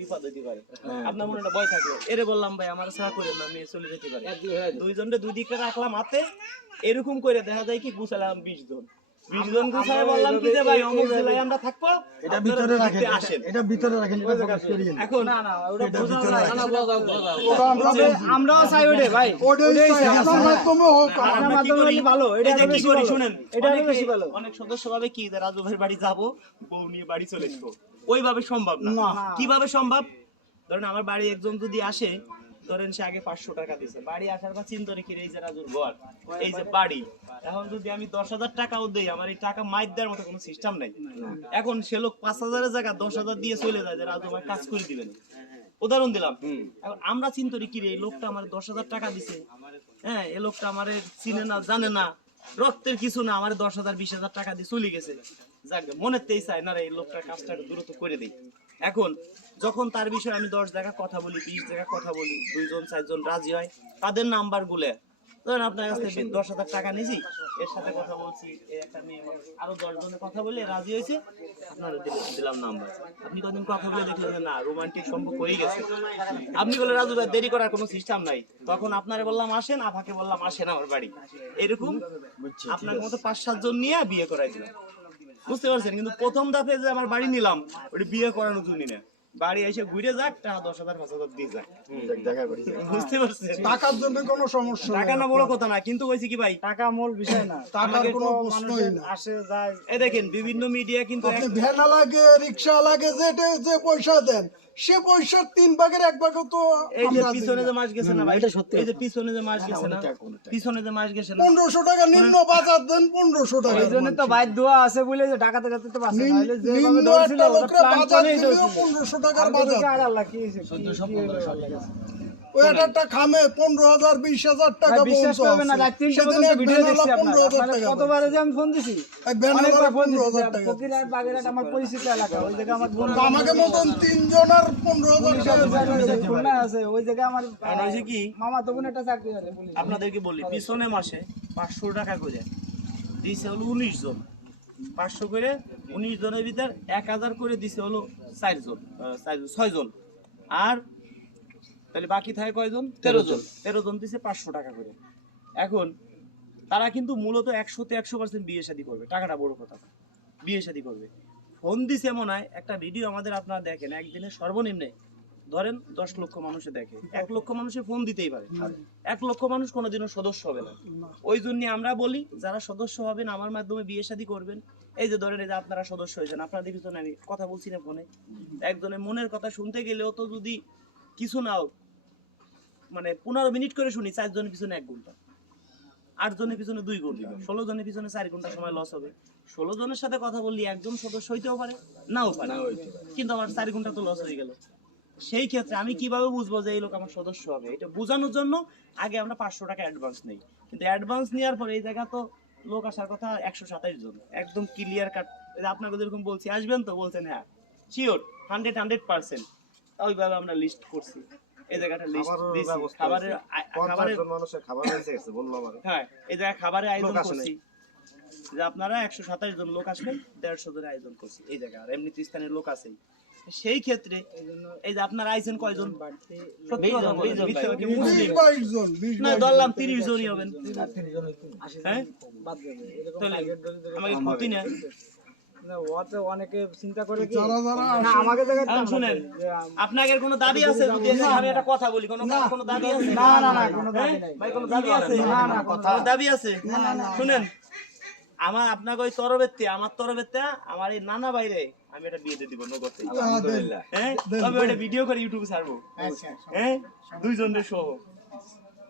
বিপদ পারে। আপনার মনে ভয় থাকল এরে বললাম ভাই আমার সাহা করে না মেয়ে চলে যেতে পারে। দুইজনরে দুই দিকে রাখলাম হাতে এরকম করে দেখা যায় কি গুছালাম বিশ জন। বললাম কি যে ভাই অমুক জেলায় আমরা থাকব? এটা ভিতরে রাখেন এটা ভিতরে রাখেন এটা প্রকাশ করিয়েন। না। এখন ভিতরে রাখেন। ওটা আমরা আমরাও চাই ওইটাই ভাই। ওটাই চাই, আপনার মাধ্যমে হোক আপনার মাধ্যমে ভালো, এটা এই যে আরও কি করি? শুনেন। এটা বেশি ভালো। অনেক সদস্য ভাবে কি যে রাজু ভাইয়ের বাড়ি যাব বউ নিয়ে বাড়ি চলে আসব ওইভাবে সম্ভব না। না। কীভাবে সম্ভব? ধরেন আমার বাড়ি একজন যদি আসে ধরেন সে আগে পাঁচশো টাকা দিছে বাড়ি আসার পর চিন্তা রেখে এই যে রাজুর ঘর এই যে বাড়ি। এখন যদি আমি দশ হাজার টাকাও দেই আমার এই টাকা মাইর দেওয়ার মতো কোনো সিস্টেম নাই। এখন সে লোক পাঁচ হাজারের জায়গা দশ হাজার দিয়ে চলে যায় যে রাজু আমার কাজ করে দিবেন। উদাহরণ দিলাম। এখন আমরা চিন্তা করি কি রে এই লোকটা আমার দশ হাজার টাকা দিছে। হ্যাঁ এই লোকটা আমার চিনে না জানে না। রক্তের কিছু না আমার দশ হাজার বিশ হাজার টাকা দিয়ে চলে গেছে। যাক মনের তেই চায় না রে এই লোকটার কাজটা দ্রুত করে দেই। এখন যখন তার বিষয়ে আমি দশ জায়গা কথা বলি বিশ জায়গা কথা বলি দুইজন চারজন রাজি হয় তাদের নাম্বার গুলে। ধরেন আপনার কাছ থেকে দশ হাজার টাকা নিয়েছি এর সাথে কথা বলছি একটা মেয়ে আরও দশ জনের কথা বলে রাজি হয়েছে আপনার দিলাম নাম্বার। আপনি কদিন কথা বলে দেখলেন যে না রোমান্টিক সম্পর্ক হয়ে গেছে। আপনি বলে রাজু ভাই দেরি করার কোনো সিস্টেম নাই। তখন আপনারে বললাম আসেন বললাম আসেন আমার বাড়ি। এরকম আপনার মতো পাঁচ সাত জন নিয়ে বিয়ে করাই দিলাম। বুঝতে পারছেন কিন্তু প্রথম ধাপে যে আমার বাড়ি নিলাম ওটা বিয়ে করানোর জন্য না বাড়ি এসে ঘুরে যাক টাকা দশ হাজার পাঁচ হাজার দিয়ে যাক। বুঝতে পারছেন? টাকার জন্য কোনো সমস্যা টাকা না বড় কথা না কিন্তু হয়েছে কি ভাই? টাকা মূল বিষয় না। টাকার কোনো প্রশ্নই না। আসে যায়। এ দেখেন বিভিন্ন মিডিয়া কিন্তু ভ্যানা লাগে রিক্সা লাগে যেটা যে পয়সা দেন সে পয়সার তিন ভাগের এক ভাগও তো এই যে পিছনে যে মাস গেছে না ভাই? এটা সত্যি এই যে পিছনে যে মাস গেছে না? পিছনে যে মাস গেছে না? পনেরোশো টাকা নিম্ন বাজার দেন পনেরোশো টাকা এই জন্য তো বাইর দোয়া আছে বলে যে ডাকাতে যেতে তো পারছে নাহলে যেভাবে নিম্ন একটা ওটা লোকরা প্ল্যান বাজার করেই দিলেও পনেরোশো টাকার বাজার। আর আল্লাহ কি হয়েছে? কি- কি হলো? আল্লাহ কাছে? ওই একটা একটা খামে পনেরো হাজার বিশ হাজার টাকা বিশ্বাস করবেন না রাত তিনটে পর্যন্ত ভিডিও দেখছি আপনার। পনেরো হাজার আপনার টাকা কতবারে যে আমি ফোন দিছি? অনেকবার ফোন দিছি হাজার বাগেরহাট আমার পরিচিত এলাকা ওই জায়গায় আমার বোন আমাকে মতন তিনজনের পনেরো হাজার টাকা আছে ওই জায়গায় আমার হয়েছে কি? মামা তো একটা চাকরি করে আপনাদেরকে বলি পিছনে মাসে পাঁচশো টাকা করে দিছে হলো উনিশ জন। পাঁচশো করে উনিশ জনের ভিতর এক হাজার করে দিছে হলো চারজন ছয়জন। আর তাহলে বাকি থাকে কয়জন? তেরো জন। তেরো জন দিছে পাঁচশো টাকা করে। এখন তারা কিন্তু মূলত একশোতে একশো পার্সেন্ট বিয়ে শাদী করবে। টাকাটা বড় কথা বিয়ে শাদী করবে। ফোন দিছে মনে হয় একটা ভিডিও আমাদের আপনারা দেখেন একদিনে সর্বনিম্নে ধরেন দশ লক্ষ মানুষে দেখে। এক লক্ষ মানুষে ফোন দিতেই পারে। এক লক্ষ মানুষ কোনোদিনও সদস্য হবে না। ওই জন্য আমরা বলি যারা সদস্য হবেন আমার মাধ্যমে বিয়ে শাদী করবেন। এই যে ধরেন এই যে আপনারা সদস্য হয়েছেন আপনাদের পিছনে আমি কথা বলছি না ফোনে। একজনের মনের কথা শুনতে গেলেও তো যদি কিছু নাও মানে পনেরো মিনিট করে শুনি চারজনের পিছনে এক ঘণ্টা। আট জনের পিছনে দুই ঘণ্টা। ষোলো জনের পিছনে চার ঘণ্টা সময় লস হবে। ষোলো জনের সাথে কথা বললি একজন সদস্য হইতেও পারে নাও পারে। কিন্তু আমার চার ঘণ্টা তো লস হয়ে গেল। সেই ক্ষেত্রে আমি কীভাবে বুঝব যে এই লোক আমার সদস্য হবে? এটা বোঝানোর জন্য আগে আমরা পাঁচশো টাকা অ্যাডভান্স নেই। কিন্তু অ্যাডভান্স নেওয়ার পরে এই জায়গা তো লোক আসার কথা একশো সাতাশ জন। একদম ক্লিয়ার কাট আপনাকে যেরকম বলছি আসবেন তো? বলছেন হ্যাঁ শিওর হান্ড্রেড হান্ড্রেড পার্সেন্ট ওইভাবে আমরা লিস্ট করছি। এই জায়গাটা লিস্ট দিয়েছি খাবারের খাবারের মানুষের খাবার হয়েছে গেছে বলল আমার। হ্যাঁ এই জায়গায় খাবারের আয়োজন করছি। যে আপনারা একশো সাতাশ জন লোক আসবেন দেড়শো জনের আয়োজন করছি এই জায়গায়। আর এমনি স্থানের লোক আছেই। সেই ক্ষেত্রে এই যে আপনার আইছেন কয়জন? না ধরলাম তিরিশ জনই হবেন। হ্যাঁ? আমাকে ক্ষতি না, ওতে অনেকে চিন্তা করে কি? যারা যারা না আমাকে শুনেন আপনাদের কোনো দাবি আছে? যদি আমি একটা কথা বলি কোনো কোনো দাবি আছে? না না না কোনো দাবি নাই। ভাই কোনো দাবি আছে? না না কোনো কোনো দাবি আছে? শুনেন আমার আপনাকে ওই তরবেত্তে আমার তরবেত্তে আমার এই নানা বাইরে আমি এটা বিয়ে দিয়ে দিব নগদ। আলহামদুলিল্লাহ। হ্যাঁ? তবে ভিডিও করে ইউটিউবে ছাড়বো। হ্যাঁ? দুইজনের শো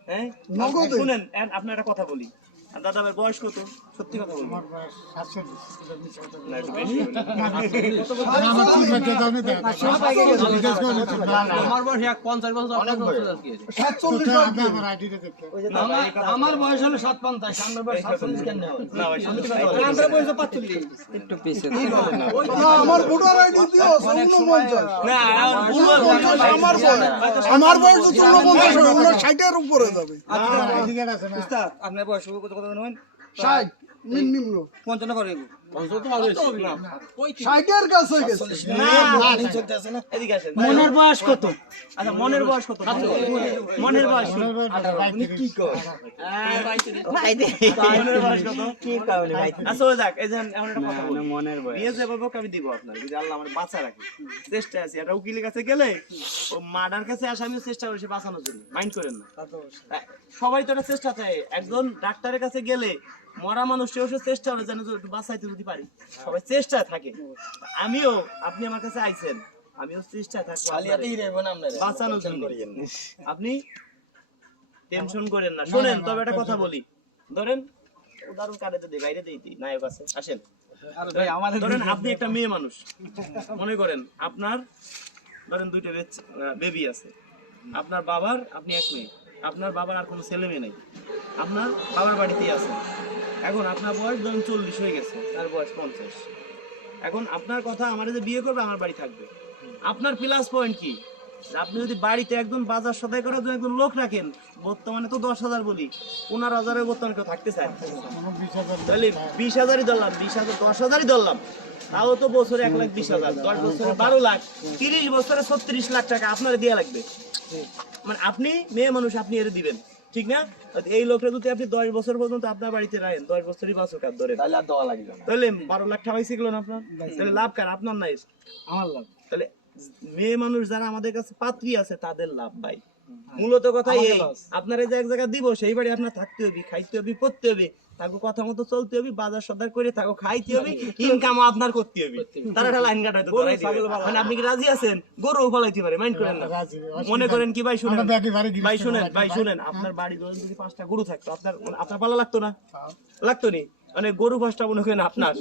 হ্যাঁ? শুনেন আপনার একটা কথা বলি। দাদা ভাই বয়স কত? সত্যি কথা একটু আমার আমার বয়স আমার কথা- আমার বয়স হলো সাত পঞ্চাশ আমার বয়স সাতচল্লিশ কেন না, ভাই, সত্যি কথা বলুন। না আমার ভোটার আইডি দিও উনপঞ্চাশ বলব আমার বয়স। আমার বয়স উনপঞ্চাশ ষাটের উপরে যাবে। আমার না আপনার বয়স কত কত নেবেন ষাট। নিম্ন পঞ্চান্ন করে পঞ্চাশ তো হবে ষাটের কাছে গেছে না এদিকে আসেন। মনের বয়স কত? আচ্ছা মনের বয়স কত? মনের বয়স বয়স কত? আচ্ছা ওই যাক। এই যে এমন একটা কথা বলি। মনের বয়স। বিয়ে যেভাবে হোক আমি দিব আপনার? যদি আল্লাহ আমার বাঁচা রাখে। চেষ্টা আছে। একটা উকিলের কাছে গেলে ও মার্ডার কাছে আসে আমিও চেষ্টা করি সে বাঁচানোর জন্য। মাইন্ড করেন না। সবাই তো একটা চেষ্টা চায়। একজন ডাক্তারের কাছে গেলে মরা মানুষ চেষ্টা করে যেন একটু বাঁচাইতে যদি পারি। সবাই চেষ্টা থাকে। আমিও আপনি আমার কাছে আইছেন। আমিও চেষ্টা থাকব বাঁচানোর জন্য। আপনি টেনশন করেন না। শোনেন তবে একটা কথা বলি। ধরেন উদাহরণ দিই নায়ক আছে আসেন। ধরেন আপনি একটা মেয়ে মানুষ। মনে করেন আপনার ধরেন দুইটা বেবি আছে। আপনার বাবার আপনি এক মেয়ে। আপনার বাবার আর কোনো ছেলে মেয়ে নেই। আপনার বাবার বাড়িতেই আছে। এখন আপনার বয়স ধরুন চল্লিশ হয়ে গেছে, তার বয়স পঞ্চাশ। এখন আপনার কথা, আমার যে বিয়ে করবে, আমার বাড়ি থাকবে। আপনার প্লাস পয়েন্ট কি? আপনি যদি বাড়িতে একজন বাজার সদাই করার জন্য একজন লোক রাখেন, বর্তমানে তো দশ হাজার বলি, পনেরো হাজারের বর্তমানে কেউ থাকতে চায়। তাহলে বিশ হাজারই ধরলাম, বিশ হাজার, দশ হাজারই ধরলাম। তাও তো বছরে এক লাখ বিশ হাজার, দশ বছরে বারো লাখ, তিরিশ বছরে ছত্রিশ লাখ টাকা আপনার দেওয়া লাগবে। মানে আপনি, মেয়ে মানুষ, আপনি এর দিবেন। ঠিক না? এই লোকটা যদি আপনি দশ বছর পর্যন্ত আপনার বাড়িতে রাখেন দশ বছরই বাঁচো কাপ ধরে তাহলে আর দেওয়া লাগবে তাহলে বারো লাখ টাকাই শিখলো না আপনার। তাহলে লাভ কার? আপনার নাই আমার লাভ। তাহলে মেয়ে মানুষ যারা আমাদের কাছে পাত্রী আছে তাদের লাভ ভাই। মূলত কথা এই আপনারা আপনার এই যে এক জায়গায় দিব সেই বাড়ি আপনার থাকতে হবে খাইতে হবে পড়তে হবে। তাকে কথা মতো চলতে হবে বাজার সদার করে তাকে খাইতে হবে ইনকাম আপনার করতে হবে। তারা একটা লাইন কাটাইতে মানে আপনি কি রাজি আছেন? গরু ফলাইতে পারে মাইন্ড করেন না। মনে করেন কি ভাই শুনেন। ভাই শুনেন ভাই। শুনেন আপনার বাড়ি ধরেন যদি পাঁচটা গরু থাকতো আপনার আপনার পালা লাগতো না? লাগতো নি? মানে গরু পাঁচটা মনে করেন আপনার।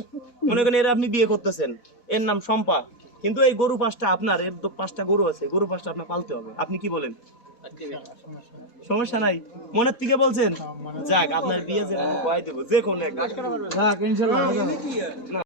মনে করেন এর আপনি বিয়ে করতেছেন। এর নাম সম্পা কিন্তু এই গরু পাঁচটা আপনার এর তো পাঁচটা গরু আছে গরু পাঁচটা আপনার পালতে হবে। আপনি কি বলেন? সমস্যা নাই। মনের থেকে বলছেন? যাক আপনার বিয়ে যে কয় দেবো। যে কোনো হ্যাঁ ইনশাল্লাহ